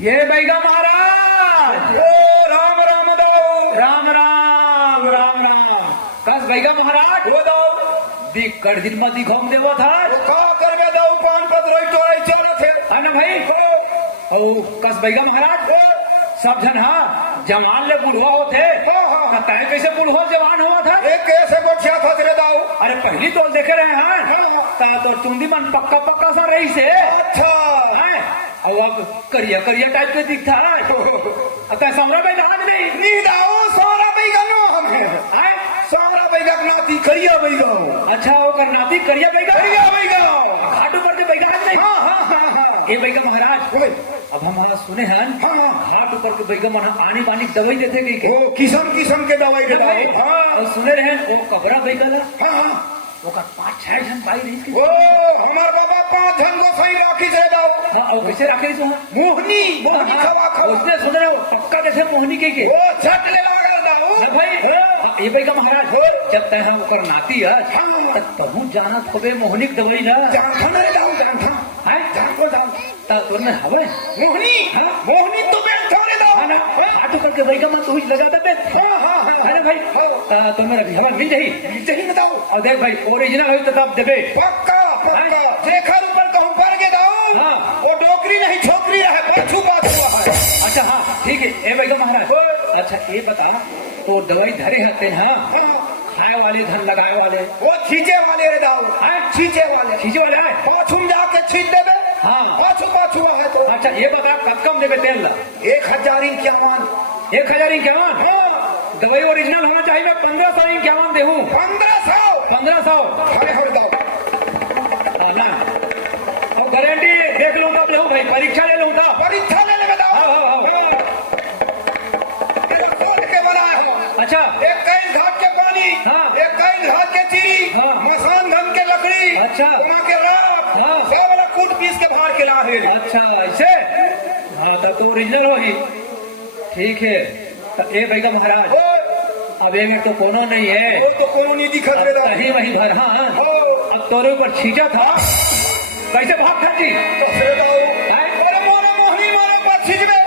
ये बैगा महाराज। ओ राम राम दो। राम राम राम राम। कस बैगा महाराज वो दो दिख कर दिन में दिखोम देवो था का करबे दो पान पत्र रही तो रही चलो थे है ना भाई। ओ कस बैगा महाराज सब जन हाँ जवान ले बुढ़वा होते। हाँ। तय कैसे बुढ़वा जवान हुआ था। एक कैसे गोठिया फसरे दाऊ। अरे पहली तो देखे रहे हैं तो तुंदी मन पक्का पक्का सा रही से अच्छा है। और अब करिया करिया टाइप के दिखता है। अतः समरा भाई जाना भी नहीं नी दाऊ सोरा बैगा नो हम है सोरा बैगा का नाती करिया बैगा। अच्छा वो करनाती करिया बैगा करिया बैगा घाट ऊपर के बैगा नहीं। हाँ ये बैगा महाराज अब हमारा सुने हैं घाट ऊपर के बैगा मन आनी पानी दवाई देते गई वो किस्म किस्म के दवाई के दाऊ। और सुने रहे वो कबरा बैगा ला हाँ वो का 5-6 जन बाई रही ओ हमार बाबा 5 जन को सही राखी से दाऊ। और कैसे रखे रही मोहनी मोहनी खवा खवा उसने सुने रहे पक्का जैसे मोहनी के वो झट ले लगा दाऊ। भाई ये बैगा महाराज जब तक हम कर नाती है तब तहु जाना खोबे मोहनी के दवाई ना जानथा मेरे दाऊ जानथा है जानको दाऊ तो में हवे मोहनी मोहनी तो बेल थोड़े दाऊ आटो करके बैगा मत हुई लगा देते है ना भाई तो मेरा भी हवा मिल जाही जही में दाऊ। और देख भाई ओरिजिनल हो तो तब देबे पक्का पक्का जेखर ऊपर कहूं पर के दाऊ। हाँ। वो डोकरी नहीं छोकरी रहे पाछू बात हुआ है। अच्छा हाँ ठीक है ए बैगा महाराज। अच्छा ये बता तो दवाई धरे हते हैं खाए वाले धन लगाए वाले वो छींचे वाले रे दाऊ छींचे वाले खींचे वाले है। पाछू में जाके छींच देबे। हाँ। पाछू पाछू है तो अच्छा ये बता कब कम देबे तेल ला 1000 इक्यावन 1000 इक्यावन दवाई ओरिजिनल होना चाहिए। मैं 1500 इक्यावन देहूँ 1500 1500 हरे हरे दाऊ। ना और गारंटी देख लूँ तब लेहूँ भाई परीक्षा ले लूँ तब। परीक्षा ले लेबे दाऊ। हाँ। सोच के बनाया हो। अच्छा 21 घाट के पानी हाँ। 21 घाट के चीरी हाँ। मसान घन के लकड़ी अच्छा। बना के राख हाँ। से वाला कूट पीस के बाहर के ला है। अच्छा ऐसे हाँ तो ओरिजिनल हो ही ठीक है। तो ए भैया महाराज अब ये में तो कोनो नहीं है वो तो कोनो नहीं दिखत रे दाऊ। कहीं वहीं भर। हाँ अब तोरे ऊपर छींचा था कैसे भाग था जी अरे दाऊ अरे मोरे मोहनी मारे पाछी में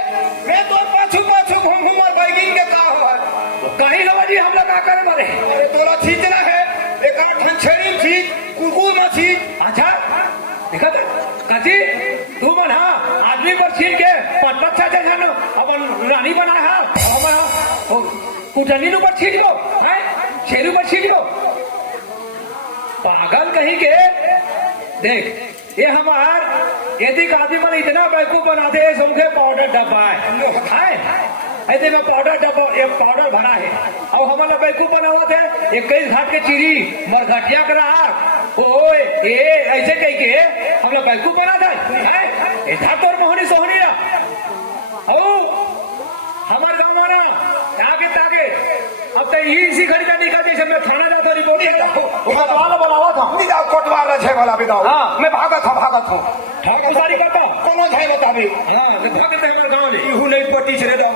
मैं तो पाछू पाछू घूम घूम और बैगिंग के का हो है। कहीं लगा जी हम लोग का करे मारे। अरे तोरा छींचना है एक आठ छड़ी छींच कुकुर में छींच। अच्छा देखा था कसी तू मन हाँ आदमी पर छीन के पटपट छा जानो अपन रानी बना है हमारा कुटनी पर छीन लो है शेरू पर छीन लो पागल कहीं के देख ये हमार यदि आदमी पर इतना बेवकूफ बना दे समझे पाउडर डब्बा है ऐसे में पाउडर डब्बा एक पाउडर भरा है और हमारा बेवकूफ बना हुआ थे 21 घाट के चिरी मरघटिया कर रहा ओ ये ऐसे कह के हम लोग बेवकूफ बना था इधर तो मोहनी सोहनी ना ओ हमारे गाँव में आगे तागे अब तो इसी घड़ी का निकल जैसे मैं थाना जाता रिपोर्ट कोतवाल बनावा था नहीं दाऊ कोतवाल छे वाला भी दाऊ। हाँ। मैं भागत हूँ ठाकुर सारी करता कोनो झाई बताबी हाँ भागते हमारे गाँव में इहू नहीं पटी छे रे दाऊ।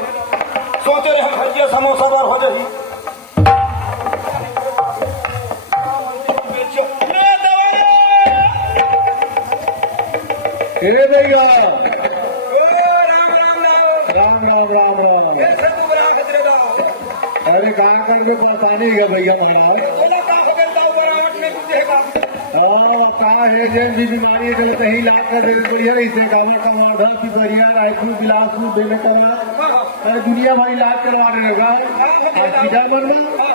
सोचे रे हम भजिया समोसा बार हो जही हे भैया राम राम राम राम राम राम कैसे तू राखत रे दाऊ। अरे कहा करके परेशानी है भैया महाराज। बोला का बगल दाऊ बरावट में बुझेगा। कहा है जे भी बीमारी है कहीं ला कर दे बढ़िया इसे गावा कमाधा पिपरिया रायपुर बिलासपुर बेमेतरा अरे दुनिया भर इलाज करवा रहेगा सीधा बनवा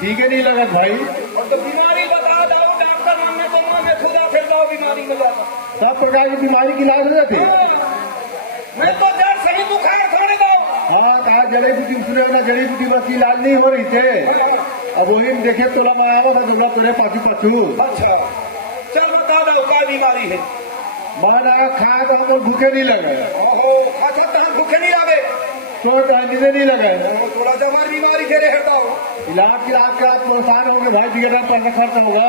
ठीक है नहीं लगा भाई। तो बीमारी बता दाऊ डॉक्टर मन में तो मैं खुदा फिर दाऊ बीमारी में जाता। सब प्रकार की बीमारी की इलाज हो जाती। मैं तो जड़ सही बुखार थोड़े दाऊ। हाँ कहा जड़ी बूटी सुने ना जड़ी बूटी बस इलाज नहीं हो रही थे अब वही देखे तोला में आया था दुर्गा तुरे पाछू पाछू। अच्छा चल बता दाऊ क्या बीमारी है। मन आया खाया तो हम भूखे नहीं लगे ओहो अच्छा तो हम भूखे नहीं लागे तो नींदे नहीं लगे थोड़ा जबर बीमारी के रहे दाऊ। इलाज का परेशान होंगे भाई बिगड़ना पैसा खर्च होगा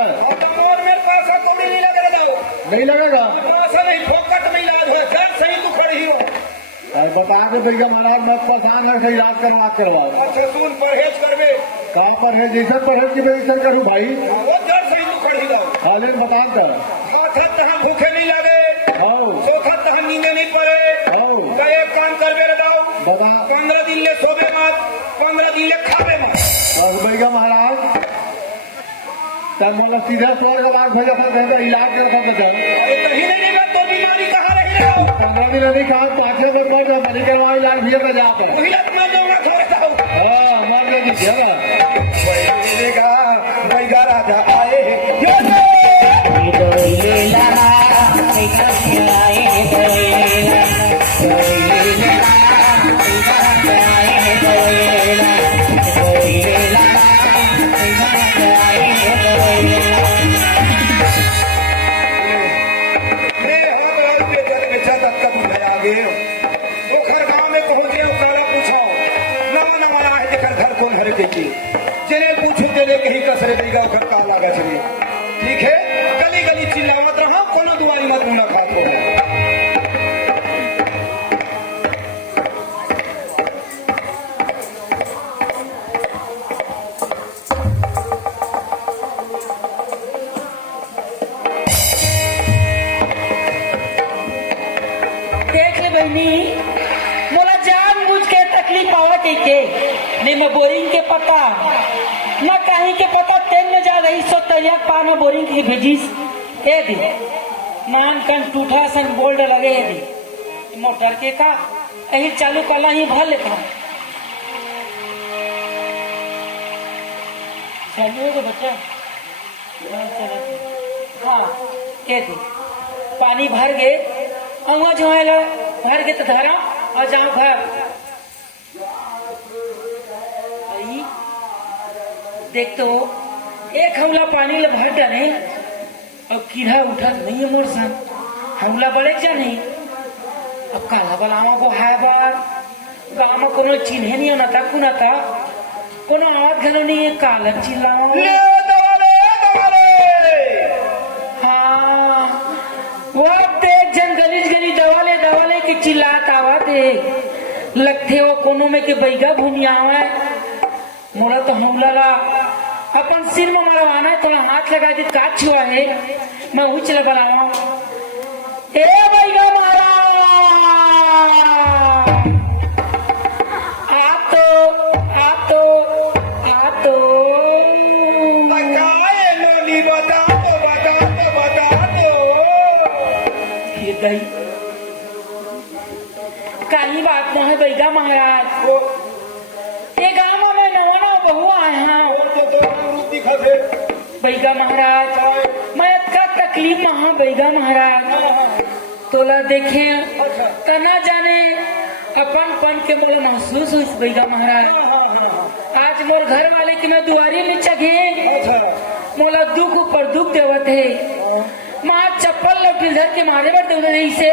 और मेरे पैसा तो नहीं लगे रे दाऊ। नहीं लगेगा। पैसा नहीं फोकट में इलाज है जड़ सही तू खड़ी हो। अरे बता दे भैया महाराज मत परेशान है से इलाज करवाओ। अच्छा सुन परहेज करबे कहाँ पर है जैसा परहेज की वजह से करूँ भाई वो जड़ सही तू खड़ी दाऊ। हाल बता कर हाथ तहाँ भूखे नहीं लगे आओ सोखत तहाँ नींदे नहीं पड़े आओ गए बता 15 दिन ले सोबे मत 15 दिन ले खाबे मत बस भैया महाराज तब मतलब सीधा तौर के बाद भेजा था इलाज कर था बचा अरे कहीं नहीं मैं तो बीमारी कहाँ रही रहा 15 दिन नहीं कहा 5 में पड़ रहा मेडिकल वहाँ इलाज भी कर जाते वही अपना जाऊंगा घर जाऊँ हाँ हमारे लिए जगह का बैगा राजा आए चले पूछो तेरे कहीं कसरे देगा घर का लागा चलिए ठीक है गली गली चिल्ला मत रहा कोनो दुआई मत मुना खातो देख ले बहनी मोला जान बुझ के तकलीफ आवत है के नहीं मैं बोरिंग के पता न कहीं के पता तेल में जा रही सो तैयार पार में बोरिंग की भेजिस ए दी मान कन टूटा सन बोल्ड लगे है दी मोटर के का यही चालू करना ही भर लेता हूँ चालू है बच्चा हाँ ए दी पानी भर गए अंगा जो है भर के तो धारा और जाओ घर देख तो एक हमला पानी ले भर डाले अब कीड़ा उठा नहीं है मोर सन हमला बड़े जा नहीं अब काला बलामा को है बार गाँव में कोनो चिन्हे नहीं होना था कुना था कोनो आवाज घलो नहीं है काला चिल्लाओ हाँ वो देख जन गली गली दवाले के चिल्लात आवाज लगते वो कोनो में के बैगा भूमिया है मोरा तो हमला ला अपन सिर में मरवाना है थोड़ा हाथ लगा दे काट छुआ है मैं उच लगा रहा हूँ ए बैगा महाराज आप तो बता दो ये दही काली बात न है बैगा महाराज ये गाँव में नवाना बहु आए हैं बैगा महाराज मैं का तकलीफ महा बैगा महाराज तोला देखे तना जाने अपन पन के मोला महसूस हुई बैगा महाराज आज मोर घर वाले के मैं दुआरी में चढ़े मोला दुख पर दुख देवत है माँ चप्पल लौटी धर के मारे बर देव रही से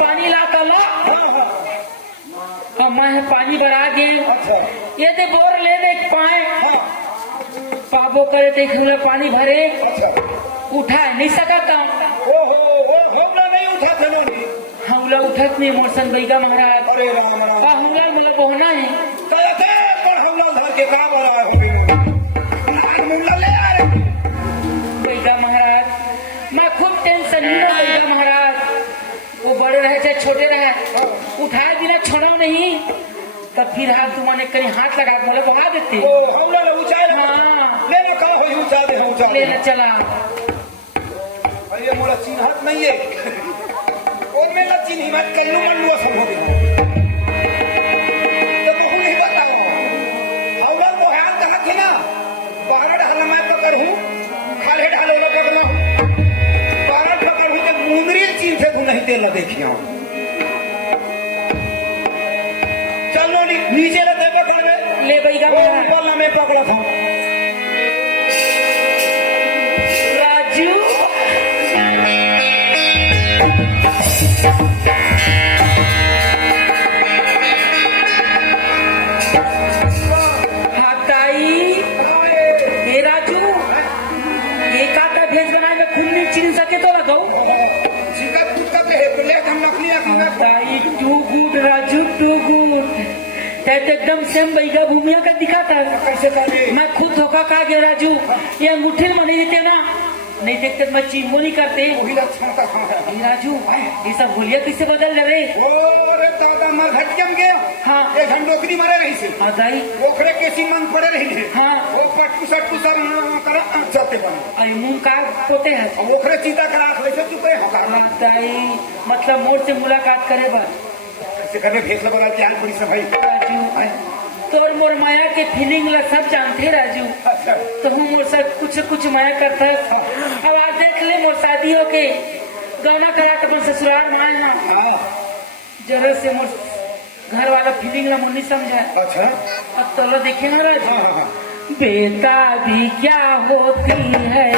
पानी ला कर ला मैं पानी भरा गए ये दे बोर ले देख पाए पापो करे देख हमला पानी भरे उठा नहीं सकता हमला उठत नहीं मोरसन बैगा महाराज हमला मतलब बोहना है बैगा महाराज मैं खूब टेंशन हूँ बैगा महाराज वो बड़े रहे चाहे छोटे रहे उठाए बिना छोड़ो नहीं तब फिर हाथ तुम्हारे कहीं हाथ लगा बोले बहा देते लेना चला अरे मोला चिन्हत नहीं है और मेरा चिन्ह मत कल्लू मल्लू सब हो गया तो बहु नहीं बताओ अवल को हाथ कहा थे ना बारह ढाला मैं पकड़ हूँ खाले ढाले में पकड़ा बारह पकड़ हुई तो मुंदरी चिन्ह से तू नहीं तेल देखिया चलो नीचे ले पकड़ ले बैगा महाराज में पकड़ा था राजू हाताई हे राजू एक आटा भेज बनाए में खून नहीं चिन सके तो लगाओ हाताई too good Raju too good एकदम सेम बैगा भूमिया का दिखा था कैसे करे मैं खुद धोखा खा गया राजू ये अंगूठे में नहीं देते ना नहीं देखते तो मैं चिन्हो नहीं करते। वही लक्षण का हमारा। ए राजू, ये सब बोलिया किसे बदल रहे? ओरे दादा मार घट जम गया। हाँ। एक घंटोकरी मारे रही से। हाँ दाई। ओखरे केसी मन पड़े रही है। हाँ। वो पटकू सटकू सब करा चलते बने। अरे मुंह का पोते है। अब ओखरे चीता करा आखले से चुपे हो कर। हाँ दाई, मतलब मोर से मुलाकात करे बा। ऐसे करने भेस लगा क्या पुलिस से भाई। राजू, तोर मोर माया के फीलिंग ला सब जानते राजू। अच्छा। तो हम मोर से कुछ माया करता। अब आज देख ले मोर शादी हो के गौना करा के अपन ससुराल में आए हैं। हाँ। जरा से मोर घर वाला फीलिंग ला मोर नहीं समझा। अच्छा। अब तो लो देखे ना राजू। हाँ हाँ हाँ। बेटा भी क्या होती है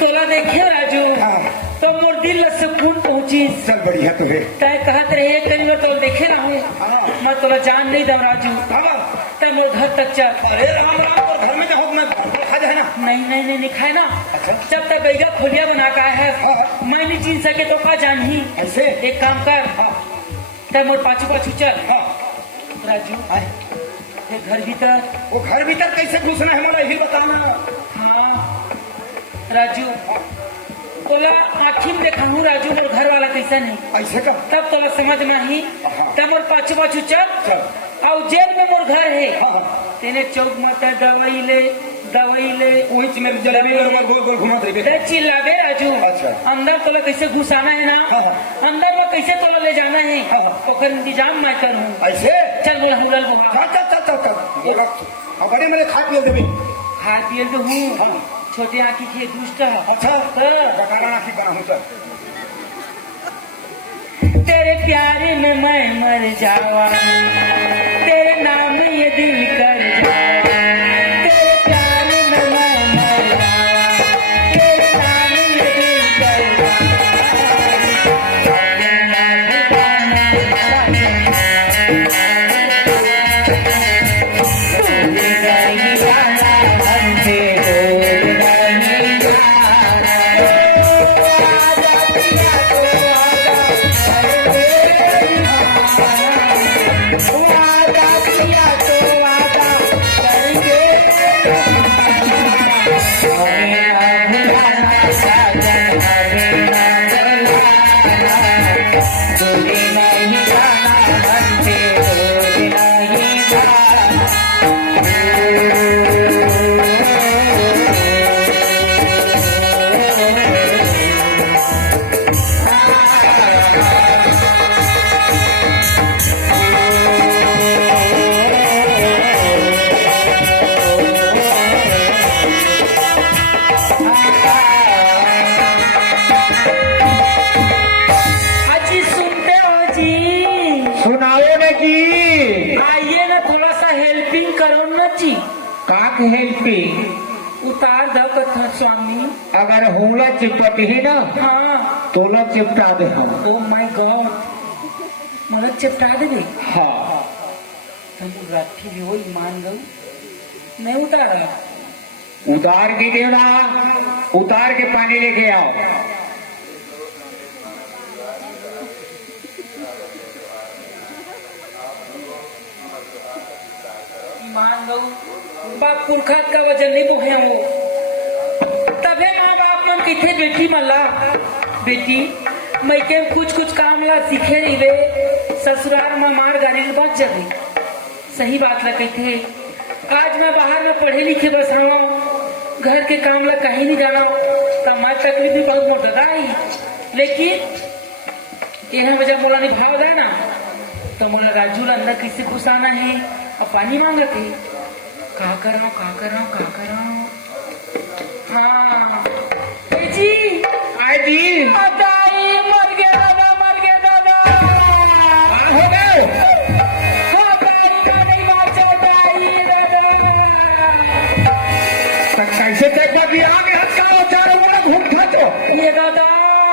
तोला देखे राजू। हाँ। तो मोर दिल ला सुकून पहुंची। चल बढ़िया तो है। तय कहत रहे कहीं मैं तो देखे ना हूँ। मैं तोला जान नहीं दो राजू। बाबा। तब मोर घर तक चल। अरे राम राम और घर में जाओ मैं खा जाए ना। नहीं खाए ना। अच्छा। जब तक बैगा खोलिया बना का है हाँ। मैं नहीं चिन सके तो का जान ही। ऐसे। एक काम कर, तब मोर पाछू चल। हाँ। राजू, आए। ये घर भीतर। वो घर भीतर कैसे घुसना है हमारा यही बताना। हाँ राजू, तोला आखिर में देखा हूँ राजू मोर घर वाला कैसा नहीं। ऐसे का। तब तोला समझ में ही। तब मोर पाछू चल। चल। और जेल में मोर घर है। हाँ। तेने चौक माता दवाई ले। वही मेरे जलेबी और मैं गोल गोल घुमा दे। ते चिल्लावे राजू। अच्छा। अंदर तोला कैसे घुसाना है ना। हाँ। अंदर में कैसे तोला ले जाना है। हाँ। ओकर इंतजाम मैं करूँ। ऐसे। चल बोला हुलल बोला। चल। अगर मेरे खा पिए देवी। खा पिए तो हूँ। हाँ। छोटे आँखी के दुष्ट है। अच्छा। हाँ। बकारा आँखी बना हूँ चल। तेरे प्यारे में मैं मर जावा, तेरे नाम ये दिल कर जावा। तेरे प्यारे में मैं मर जावा, तेरे नाम ये दिल कर हेल्पिंग उतार दो कथा स्वामी। अगर होला चिपट ही ना हाँ। तो ना चिपटा दे हम। ओ माय गॉड, मतलब चिपटा देंगे। हाँ तुम राठी भी हो मान गई नहीं उतारा। उतार के देना, उतार के पानी लेके आओ। मान गऊ बाप पुरखा का वजन नहीं बोहे हो। तबे माँ बाप मन कहते बेटी मल्ला बेटी मैं के कुछ काम ला सीखे रही रे। ससुराल में मार गाड़ी बच जाबी, सही बात लगे थे। आज मैं बाहर में पढ़े लिखे बस रहा हूँ, घर के काम ला कहीं नहीं जाना, तब मैं तकलीफ भी बहुत मोटा आई। लेकिन यह मुझे मोला निभाव दे ना, तो मोला राजू अंदर किसी घुसाना है और पानी मांगा थे। का करा हाँ जी आए जी दाई मर गया दादा हो गए। नहीं माचा दाई तो कैसे तक भी आगे हाथ का उचारे वाला घूम खाचो ये दादा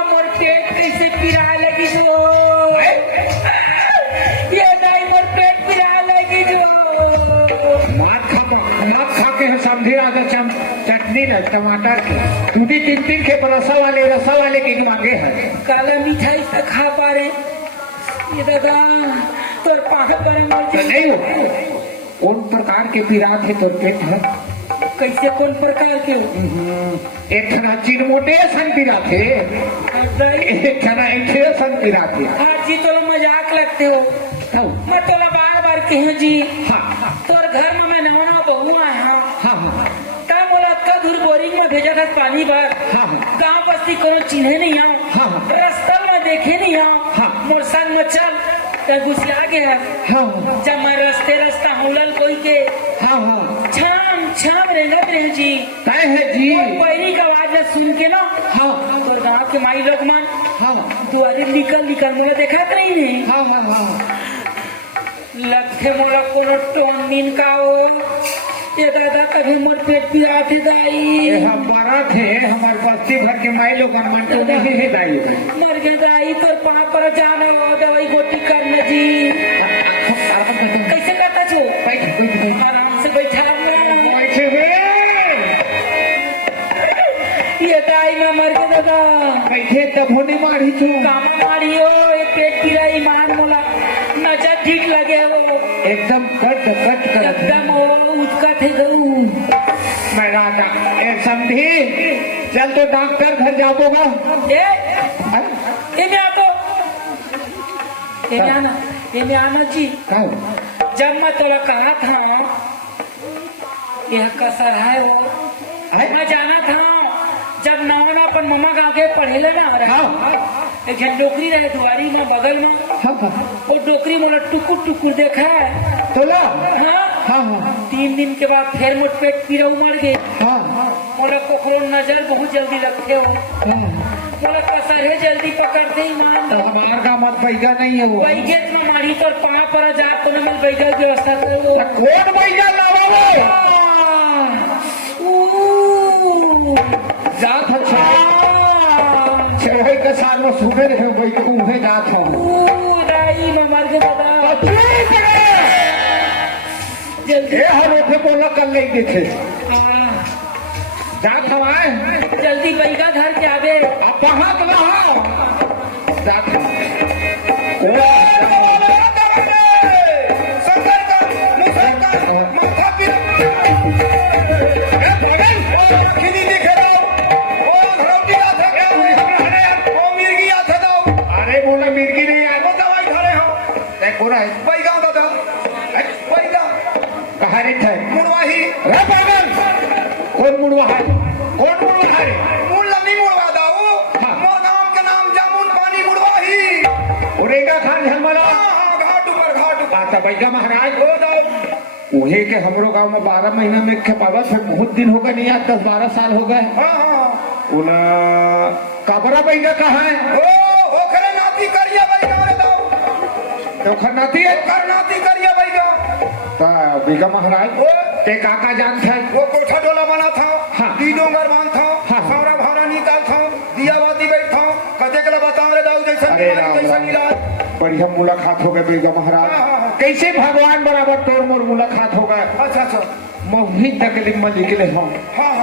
मोर पेट कैसे पिरा लगी जो ये दाई मोर पेट पिरा लगी जो मत खा के समझी राजा चटनी न टमाटर की टूटी तीन के रसा वाले के मांगे है। काला मिठाई से खा पा रहे ये दादा तोर पाँच पर मर नहीं हो कौन प्रकार के पीड़ा थे तोर पेट है कैसे कौन प्रकार के एक थना चिरमोटे सन पीड़ा थे एक थना ऐठे सन पीड़ा थे। आज जी तो मजाक लगते हो मैं तोला बार बार कहूँ जी हाँ तोर घर में मैं नवा बहुआ है हाँ तब बोला का दूर बोरिंग में भेजा था पानी भर हाँ। गाँव बस्ती को चिन्हे नहीं आओ हाँ। रास्ता में देखे नहीं आओ हाँ। मोर संग में चल क्या घुसिया गया हाँ जब मैं रास्ता हुलल कोई के हाँ छाम रेंगत रहे जी तय है जी पैरी का आवाज सुन के ना हाँ और गाँव के माई लोग मन हाँ दुआरे निकल मुझे देखा नहीं हाँ हाँ लगते मोला कोनो टोन का हो ये दादा कभी मोर पेट पिया थे दाई ये हमारा थे हमारे बस्ती भर के माई लोग तो नहीं है दाई मर गए दाई तो पा पर जाना हो दवाई गोटी करने जी कैसे करता छो आराम से बैठा ये दाई में मर गए दादा बैठे तब होने मारी छू काम मारी हो ये पेट पिला ईमान मोला नजर ठीक लगे वो एकदम कट कर एकदम वो उसका थे गऊ मैं राजा एक समझी चल तो डॉक्टर घर जाओगा ये में आतो ये में आना जी जब मैं तोला कहा था यह कसर है वो मैं जाना था जब नावना अपन मम्मा गाँव के पढ़े ना एक जन डोकरी रहे दुआरी में बगल में वो डोकरी मोला टुकुर देखा है तोला हाँ 3 दिन के बाद फिर मुझ पेट पीरा मर गए मोला को नजर बहुत जल्दी लगते हो मोला कसर है जल्दी पकड़ते ही मान हमारे का मत बैगा नहीं है वो बैगे में मारी तो पा पर जा तो मैं बैगा व्यवस्था करो कौन बैगा लावा जात छे के साल में सुबह रहे बैठ उहे जात हो दाई में मर के दादा जल्दी हर उठे बोला कल नहीं देखे जात हवाए जल्दी बैगा घर के आवे कहाँ कहाँ जात कौन मुड़वा है मुड़ला नहीं मुड़वा दाऊ मोर गांव के नाम जामुन पानी मुड़वा ही उरेगा खान झलमला घाट ऊपर आता बैगा महाराज हो दाऊ उहे के हमरो गांव में 12 महीना में खेपावा से बहुत दिन हो गए नहीं आज 10-12 साल हो गए उन काबरा बैगा कहाँ है ओखरे नाती करिया बैगा रे दाऊ ओखर नाती है ओखर नाती करिया बैगा बैगा महाराज ते काका जान था वो कोठा डोला बना था हाँ। दी डोंगर बांध था हाँ। सावरा भारा निकाल था दिया बाती बैठ था कदे कला बताओ रे दाऊ जैसा अरे राम इलाज बढ़िया मुलाकात हो गए बैगा महाराज हाँ। कैसे भगवान बराबर तोर मोर मुलाकात हो गए अच्छा मही तकलीफ में निकले हम हाँ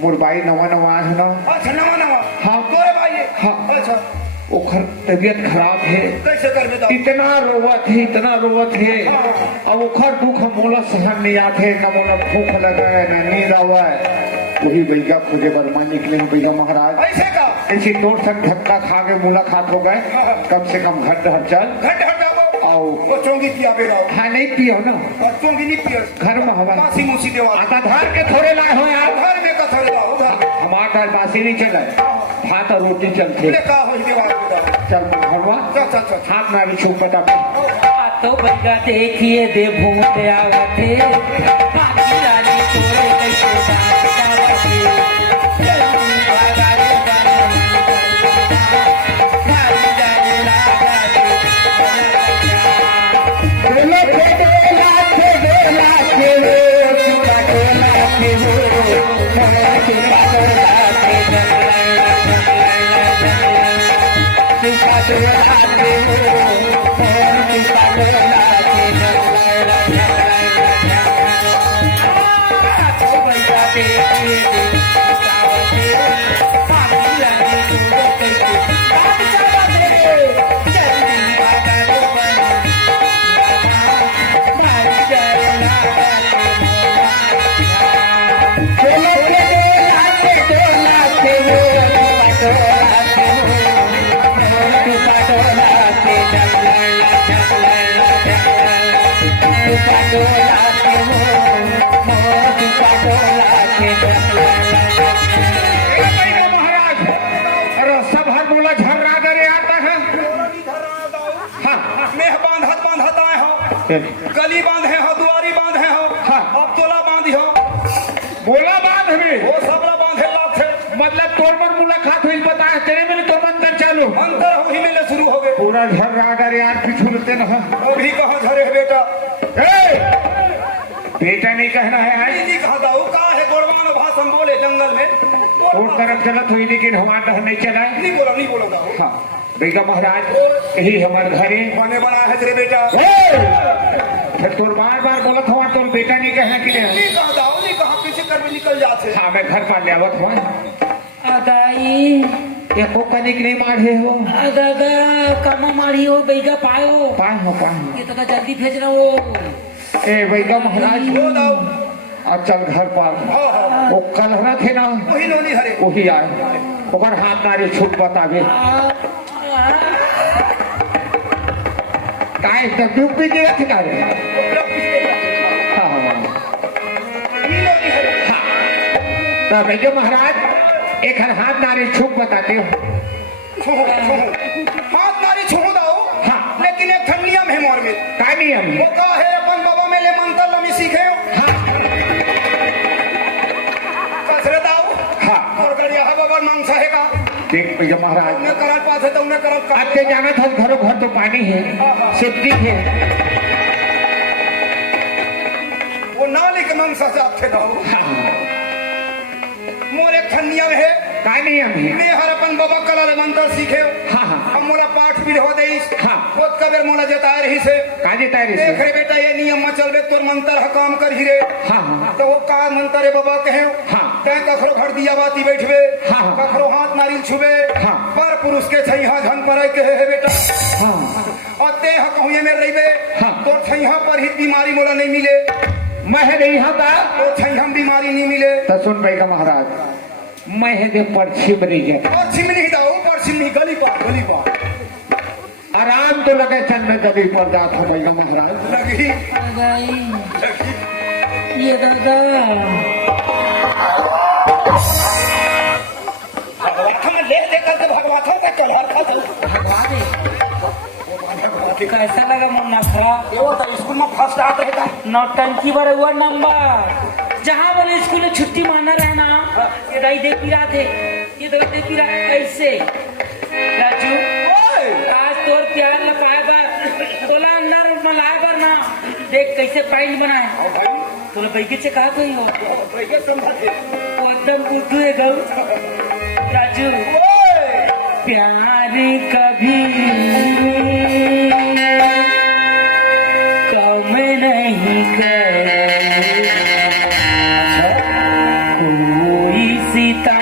मोर बाई नवा है ना अच्छा नवा हाँ। तोरे भाई हाँ। अच्छा ओखर तबीयत खराब है कैसे कर बेटा इतना रोवत है अब ओखर दुख मोला सहन नहीं आते न मोला भूख लगा है न नींद आवा है वही बैगा खोजे बर्मा निकले हैं बैगा महाराज ऐसे का ऐसी तोड़ संग धक्का खा के मुलाकात हो गए कम से कम घट चल घट हट जाओ और आओ वो चोंगी पिया बे रहो हाँ नहीं पियो ना और चोंगी नहीं पियो घर में हवा कासी मुसी देवा आता धार के थोड़े लाए हो यार घर में का थोड़े लाओ घर हमारा घर बासी नहीं चला भात और रोटी चलते ले का हो देवा चल भगवा चल हाथ में भी छू पता तो भैया देखिए दे भूत आवते पानी रानी तोरे कैसे आवते जल्दी भागा रे मारी जाने लागा महाराज रास्ता भर बोला झर्रा करे आता है मेह बांधत आए हो गली बांधे हो दुआरी बांधे हो हाँ। अब तोला बांधी हो बोला बात हमें वो सबला बांधे लाभ थे मतलब तोर पर मुलाकात हुई पता है तेरे में तो अंदर चालू अंदर वही मिलने शुरू हो गए पूरा झर्रा करे यार पीछू रहते ना वो भी कहाँ झरे है बेटा बेटा नहीं कहना है आज नहीं कहा था वो कहा है गोड़वान भाषण बोले जंगल में और तरफ चलत हुई लेकिन हमारा डर नहीं चला है नहीं बोला हाँ बेटा महाराज यही हमारे घरे बने बनाया है तेरे बेटा फिर तोर बार बोलत हुआ तोर बेटा नहीं कहना कि नहीं नहीं कहा था नहीं कहा पीछे कर में निकल जाते हाँ मैं घर पर ले आवत हुआ अदाई एको कनिक नहीं मारे हो दादा कमा मारी हो बैगा पायो पाए ये तो जल्दी भेज रहा हो ए बेटा महाराज हो दाओ अब चल घर पर वो कलहरा थे ना वही लोनी हरे वही आए ओकर हाथ नारी छूट बतावे काय तक डूब भी गया थी काय हाँ तो बेटे महाराज एक हाथ नारी छूट बताते हो हाथ नारी छोड़ दाओ हाँ। लेकिन एक ठंडिया में मोर में काय नहीं हम वो कहा है अपन बाबा में ले मंत्र लमी सीखे हो कसरे दाओ हाँ और करिया है बाबा मांसा है का देख भैया महाराज उन्हें कराल पास है तो उन्हें कराल आपके जाना था घरों घर तो पानी है सिद्धि है वो नाली के मांसा से आप थे दाओ मोर एक ठंडिया में है काय नहीं हम मैं हर अपन बाबा कला ले मंत्र सीखे हो हाँ हाँ अब मोला पाठ भी हो दे हाँ। बहुत कबीर मोला जता रही से काजी तैयारी देख से रे बेटा ये नियम में चलबे तोर मंत्र है काम कर ही रे हाँ हाँ तो वो का मंत्र है बाबा कहे हाँ। तै कखरो घर दिया बाती बैठबे हाँ। कखरो हाथ नारियल छुबे हाँ। पर पुरुष के छैहा झन पर के है बेटा हाँ और ते ह कहूँ में रहिबे हाँ। तो छैहा पर ही बीमारी मोला नहीं मिले मैं नहीं होता तो छैहा बीमारी नहीं मिले तो सुन भाई का महाराज मैं है जो परछी मरी जाता और नहीं दाओ पर नहीं गली पा आराम तो लगे चंद में गली पर जात हो भाई का महाराज लगी अदाई ये दादा हम ले दे कर भगवान का चढ़ा भगवा दे कैसा लगा मम्मा खरा ये वो तो स्कूल में फर्स्ट आता है नौटंकी भरे हुआ नंबर जहाँ बोले स्कूल में छुट्टी मारना रहना ये दाई दे पी रहा थे ये दाई दे पी रहा कैसे राजू आज तोर प्यार लगाएगा तोला अंदर मलाएगा ना देख कैसे पैंट बनाए तोला बैगे से कहा कोई हो वो एकदम बुद्धू है गौ राजू प्यार कभी कम नहीं करे कोई सितम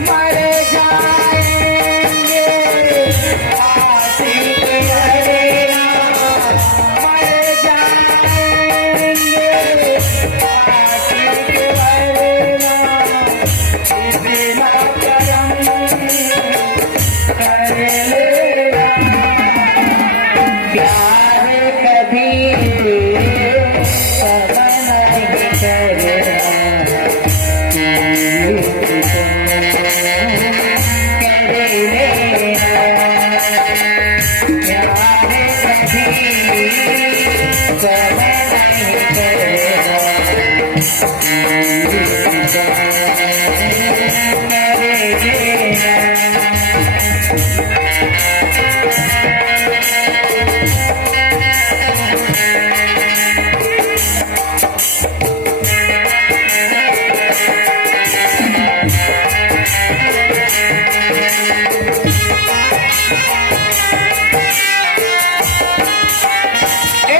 मारे प्यार कभी समय नहीं करना कर लेना प्यार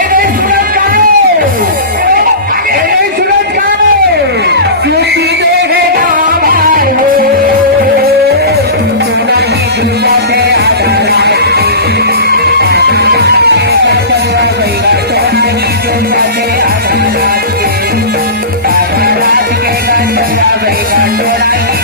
कभी समय नहीं करना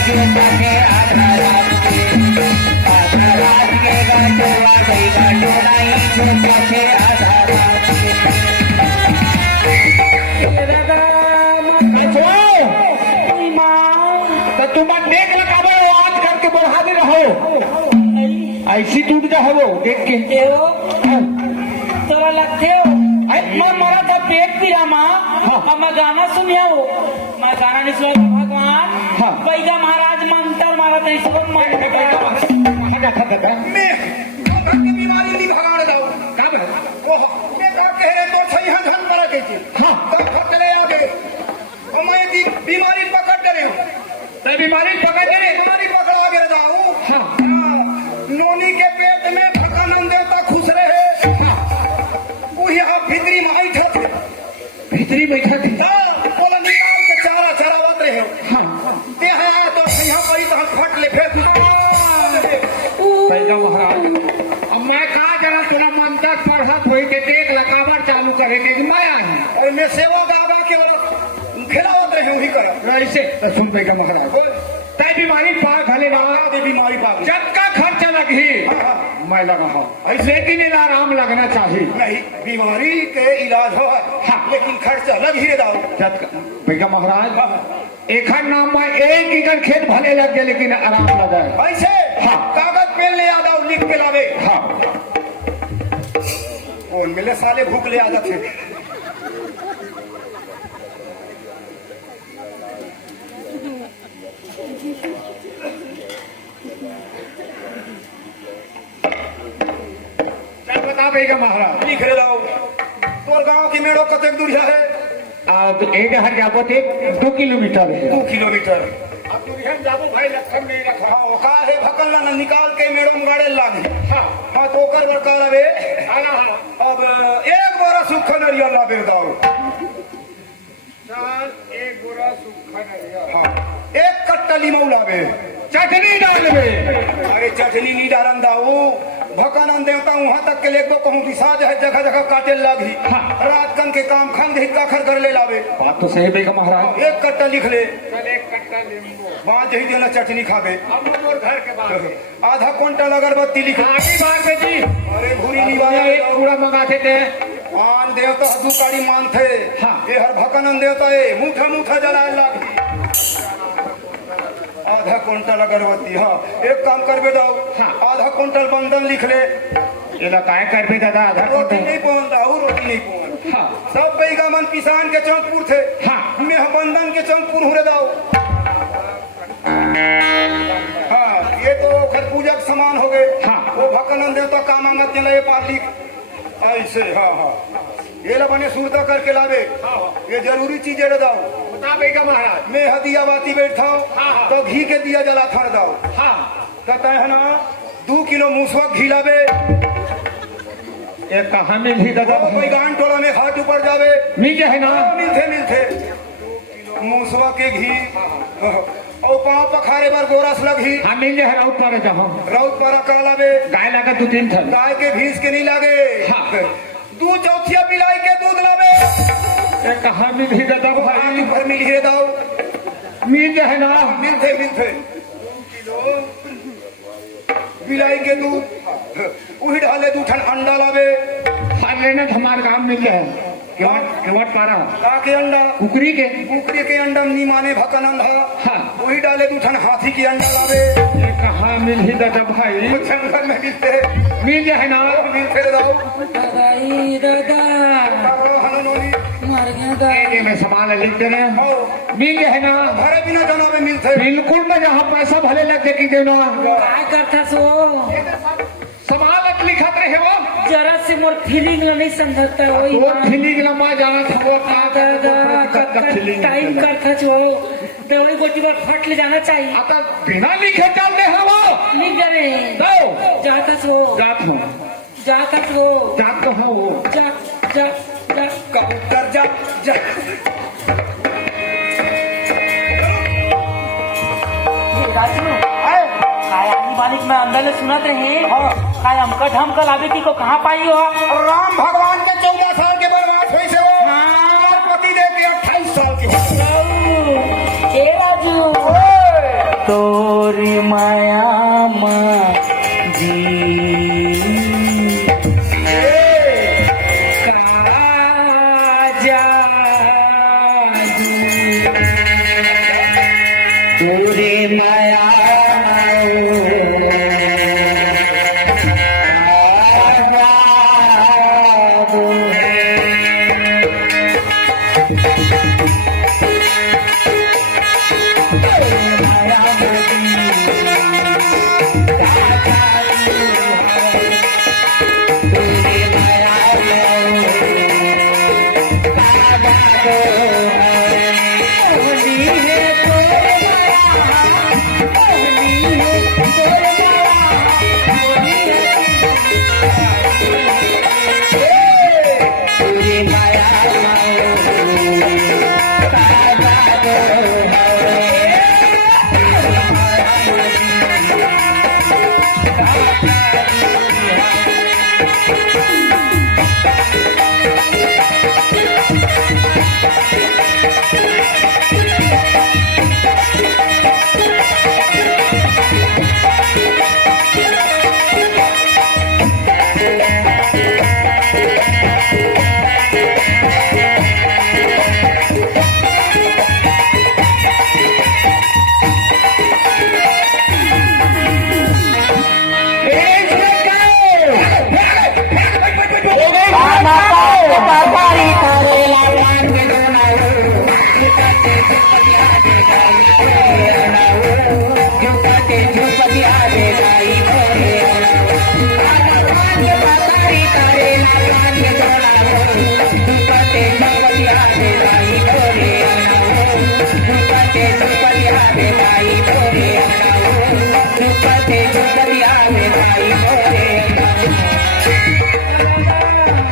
तुम देख लगावे आज करके बढ़ा दे रहो ऐसी टूट जा हो देख के तोरा लगते हो मैं मरा था पेट पिया माँ अब मैं गाना सुनिया हो मैं गाना नहीं सुना भगवान बैगा महाराज मंत्र मारा था इसको मैं की बीमारी नहीं भगाने दो का बोले ओह मैं तो कह रहे तो सही हन मरा के जी हां तो चले आ गए मैं दी बीमारी पकड़ डरे तो बीमारी पकड़ डरे बीमारी पकड़ा गए दाऊ हां नोनी के पेट में भगवान देवता खुश रहे वो यहां भीतरी माई थे भीतरी बैठा थी बोला निकाल के चारा चरावत रहे हां ते है तो यहां पड़ी तो फट ले फेंक बैगा महाराज अब मैं कहा जरा तेरा मन तक पढ़त हुई के देख लगावर चालू करेंगे कि मैं आई और मैं सेवा बाबा के खिलावत रहे वही कर ऐसे तो सुन बैगा महाराज तय बीमारी पार भले ना दे बीमारी पाग जब का खर्चा लगी मैं लगा हूँ ऐसे कि नहीं आराम लगना चाहिए नहीं बीमारी के इलाज हो हाँ, लेकिन खर्चा लग ही दाओ भैया महाराज एक नाम में एक एकड़ खेत भले लग गए लेकिन आराम लगा ऐसे हाँ कागज पेन ले आ दाओ लिख के लावे हाँ और मिले साले भूख ले आदत है बता भैया महाराज लिख रहे दाओ तोर गांव की मेड़ो कतक दूर है अब एक हर जाबो थे 2 किलोमीटर है 2 किलोमीटर अब दूर जाबो भाई लक्षण नहीं रखा का है भकल ना निकाल के मेड़ो में गाड़े लागे हां तो कर बरकार रे अब एक बोरा सूखा नरियल ला दे दाओ चल एक बोरा सूखा नरियल हां एक कट्टा लीमू लावे चटनी डालबे अरे चटनी नहीं डालन दाऊ भकन देवता वहां तक के लेको कहूं दिशा है जगह जगह काटे लगी रात कन के काम खन के काखर कर ले लावे बात तो सही बेगा महाराज एक कट्टा लिख ले चल एक कट्टा नींबू बाज ही देना चटनी खावे अब मोर घर के बाहर आधा क्विंटल अगरबत्ती लिख आगे बार में जी अरे भूरी नहीं वाला एक पूरा मंगाते थे आन देवता हदू काड़ी मान थे हाँ। ये हर भकन देवता है मुठा मुठा जलाए लगी आधा क्विंटल अगरबत्ती हाँ एक काम करबे दाओ हाँ। आधा क्विंटल बंधन लिख ले ये ला काय करबे दादा आधा रोटी घंटे नहीं पहुंच दाऊ रोटी नहीं पहुंच हाँ सब बैगा मन किसान के चौकपुर थे हाँ। मैं बंधन के चौकपुर हुरे दाओ हाँ ये तो खर पूजक समान हो गए हाँ। वो भकन देवता का मांगत ले पाली ऐसे हाँ हाँ ये ला बने सुरता करके लावे ये जरूरी चीजें दाओ बता बेगा महाराज मैं हदिया बाती बैठा हूँ हाँ। तो घी के दिया जला था दाओ हाँ कहता है ना 2 किलो मूसवा घी लावे ये कहाँ में भी दादा कोई गान टोला में हाथ ऊपर जावे नीचे है ना मिलते मिलते मूसवा के घी और पाँव पखारे पर गोरस लगी हाँ मिल जाए राउत पर जहाँ राउत पर का लावे गाय लगा 2-3 थन गाय के भींस के नहीं लागे हाँ। दूध चौथिया पिलाई के दूध लावे ये कहाँ में भी दादा हाथ भाई ऊपर मिलिए दाओ मिल जाए ना मिलते मिलते बिलाई के दूध वही डाले 2 ठन अंडा लावे लेना हमारे गांव में क्या है केवट पारा का के अंडा कुकरी के कुकरी के अंडा निमाने भकनम है हाँ वही डाले दूठन हाथी के अंडा लावे ये कहाँ मिल ही दादा भाई जंगल में मिलते मिल जाए ना मिलते दाओ दादाई दादा हनोनी मर गया दादा ये में सामान लिख दे रहे हैं मिल जाए ना भरे बिना जाना में मिलते बिल्कुल मैं जहाँ पैसा भले लग जाए कि देना काय करता सो सामान लिखत रहे वो जरा से मोर फीलिंग नहीं समझता वही वो फीलिंग लम्बा जाना था वो दादा टाइम करता छो दवाई गोटी पर फट ले जाना चाहिए आता बिना लिखे चल दे हम वो लिख जाने दो जाता छो जात हूँ जाता छो जात तो हूँ वो जा जा जा काउंटर जा जा राजू काय आदमी मालिक में अंदर ले सुनत रहे काय हमका ढमका लावे की को कहाँ पाई हो राम भगवान के 14 साल के वनवास हुई से वो पति देव के 28 साल के ए राजू तोरी माया जी तोरे माया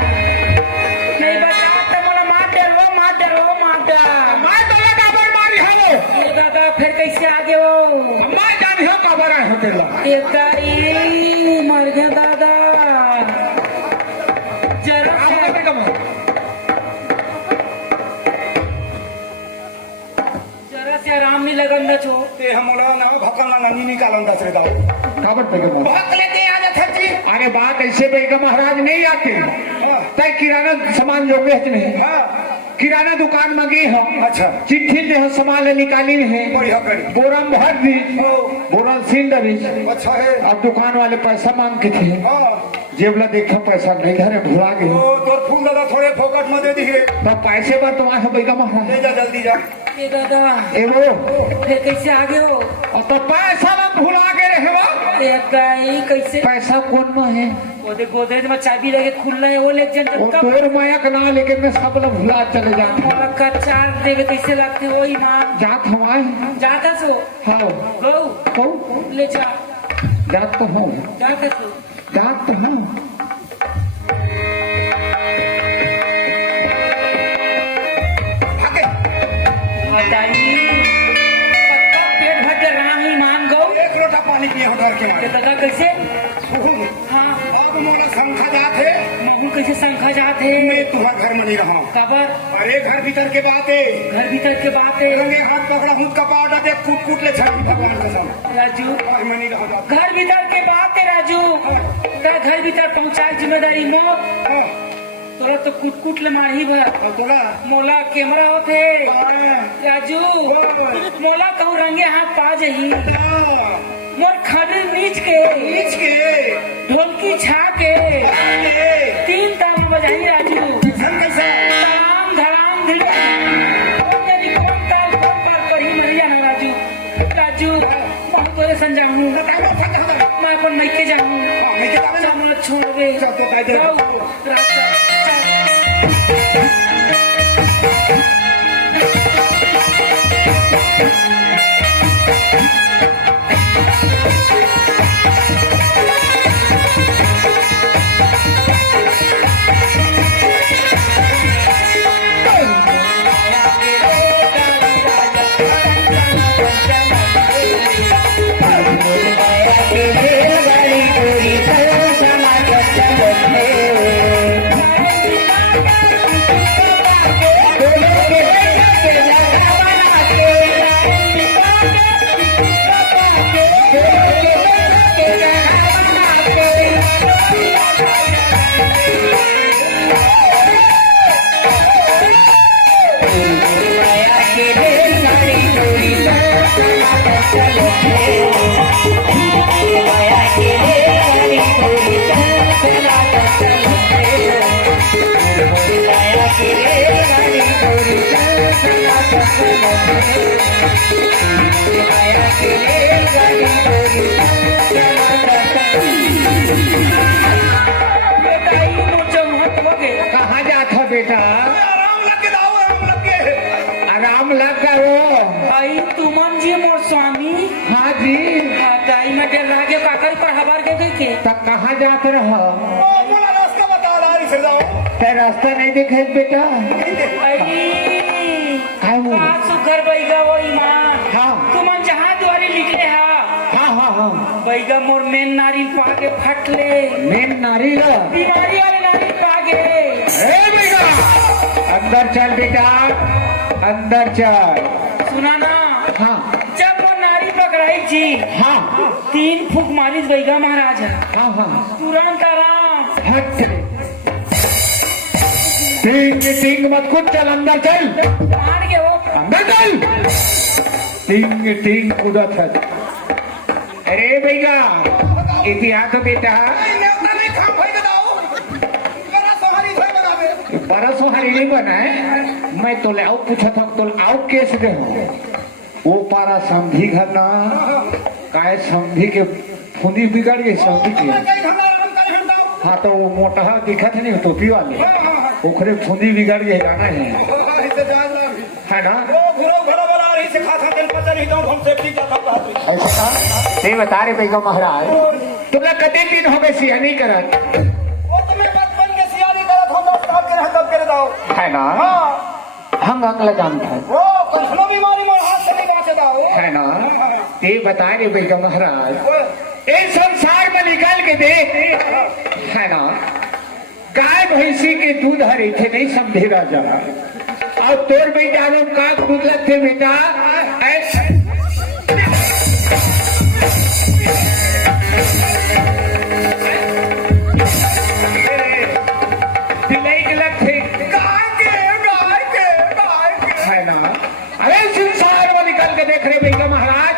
नहीं बचा तो मोला मार दे रो मैं तो लगा पर मारी हो दादा फिर कैसे आगे हो मैं जान हो काबर आए होते ला एकाई मर गया दादा जरा आप करते कम जरा से आराम नहीं लगन न छो ते हमरा ना भकल ना नी निकालन दस रे दाओ काबर पे के भक लेके आ जा जी अरे बात ऐसे बेगा महाराज नहीं आते तय किराना सामान जो बेच नहीं हां किराना दुकान में गए हो अच्छा चिट्ठी जो है सामान निकाली है बढ़िया करी बोरम भर दी बोरम सिंह दी अच्छा है अब दुकान वाले पैसा मांग के थे हां जेबला देखा पैसा नहीं घरे भुला गए तो तोर फूल दादा थोड़े फोकट में दे दी रे तब पैसे पर तुम आए हो बेगा महाराज ले जा जल्दी जा ए दादा ए वो फिर कैसे आगे हो और तो पैसा में भुला गए रहे वो एकाई कैसे पैसा कौन में है ओदे गोदरेज में चाबी लगे खुलना है वो ले जन वो तोर माया का ना लेकिन मैं सब लोग भुला चले जाते का चार देवे कैसे लगते वही मां जात हमारे जाता सो हाँ गो तो ले जा जात तो हूँ जाता सो जात तो हूँ बताई पक्का पेट भर के रहा ही मान गो एक लोटा पानी पिए हो घर के के दादा कैसे हाँ अब मोला संखा जात है महू कैसे शंखा जात है मैं तुम्हारे घर में नहीं रहा कबर अरे घर भीतर के बात है घर भीतर के बात है रंगे हाथ पकड़ा हूँ कपाट दे कूट कूट ले छाती भगवान कसम राजू आज मैं नहीं रहा जाता घर भीतर के बात है राजू तेरा घर भीतर पहुंचाए जिम्मेदारी नो तोला तो कुट कुट ले मारही भर तोला मोला कैमरा होते राजू मोला कहूँ रंगे हाथ पा जही मोर खड़ी नीच के ढोलकी छा के 3 ताम बजाई राजू ताम धड़ाम धिड़क मेरी कौन ताल कौन पार करी मरिया ना राजू राजू मैं तोरे संजाऊं मैं अपन मैके जाऊं चमला छोड़े जाओ रास्ता कहाँ जात हो बेटा? आराम लग के दाओ, आराम लग के। आराम लग गयो। आई तुमन जी मोर स्वामी हाँ जी। ताई में डर लागे काकर पर हबार के देखे तब कहाँ जात रहो? मोला रास्ता बता ला इसे जाओ। ते रास्ता नहीं दिखे बेटा? आई का सुकर बैगा वो ईमान हाँ। तुमन जहाँ द्वारे लिखे हा हाँ हाँ हाँ। बैगा मोर मेन नारियल पाके फटले मेन नारी लो। बीमारी वाले नारियल पाके ए बेटा, अंदर चल बेटा, अंदर चल। सुना ना हाँ जब वो नारी पकड़ाई जी हाँ 3 फूक मारी बैगा महाराज हाँ हाँ। तुरंत आराम हट। टिंग टिंग मत कुछ, चल अंदर चल, मार के वो अंदर चल। टिंग टिंग कूदत है। अरे भैया इतिहास हो बेटा। नेवता नहीं खाम भाई के दाओ। मेरा सोहारी भाई बना दे। बड़ा सोहारी नहीं बना है। मैं तो ले आओ पूछा था तो आओ केस दे हो। वो पारा समझी घर ना काय समझी के फुंदी बिगड़ गई समझी के। कहीं घर आराम कर हम दाओ। हाँ तो वो मोटा दिखा था नहीं टोपी वाले ओखरे फुंदी बिगड़ गई जाना है इसे जान ला भी। है ना? वो घुरो घुरो बना रही से खाता तेल पता नहीं दो हम सेफ्टी का था बात। ऐसा नहीं बता रहे भैया महाराज। तुमने कदे दिन हो गए सिया नहीं करा वो तुम्हें बचपन के सियानी तरह हो 10 साल के रह तब करे दाओ। है ना? हाँ हम अगला जानता है वो कसनो बीमारी में हाथ से नहीं बाचे दाओ। है ना? ते बता रहे भैया महाराज इस संसार में निकाल के देख है ना गाय भैंसी के दूध हरे थे नहीं समझे राजा और तोर बेटा का दूध लगते बेटा बिलाई के लगते है ना? अरे संसार में निकल के देख रहे भैया महाराज।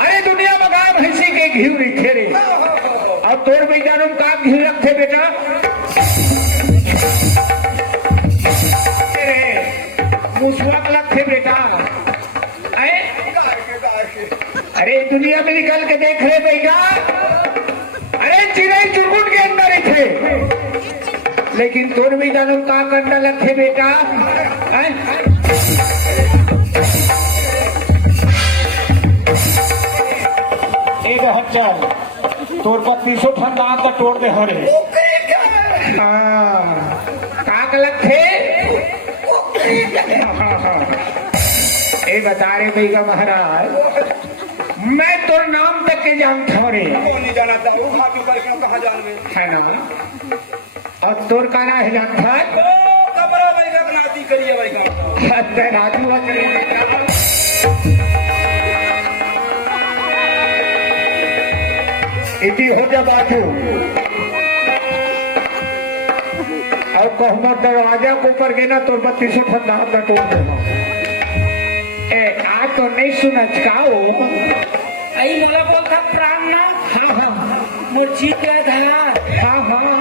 अरे दुनिया में गाय भैंसी के घी नहीं थे रे और तोर बेटा का घी रखते बेटा मुसवाक लगते बेटा। अरे दुनिया में निकल के देख रहे भैया। अरे चिड़ै चुरमुट के अंदर ही थे लेकिन तोर बेटा का कंडा लगते बेटा। एक चल तोर पर 300 ठंडा का तोड़ दे हरे का गलत थे। ए बता रहे भैया महाराज मैं तोर नाम तक के जानता रे नहीं जाना था वो हाथी करके कहां जान में है ना? और तोर का ना है जानता है कमरा भाई का नाती करिए भाई का राजू इति हो जा बात और कहूँ दरवाजा के ऊपर गए ना तो 32 फंदा लटोक दे ए आ तो नहीं सुनच का हो आई मला बोलता प्राण ना हाँ हाँ मुर्ची के धार हाँ हाँ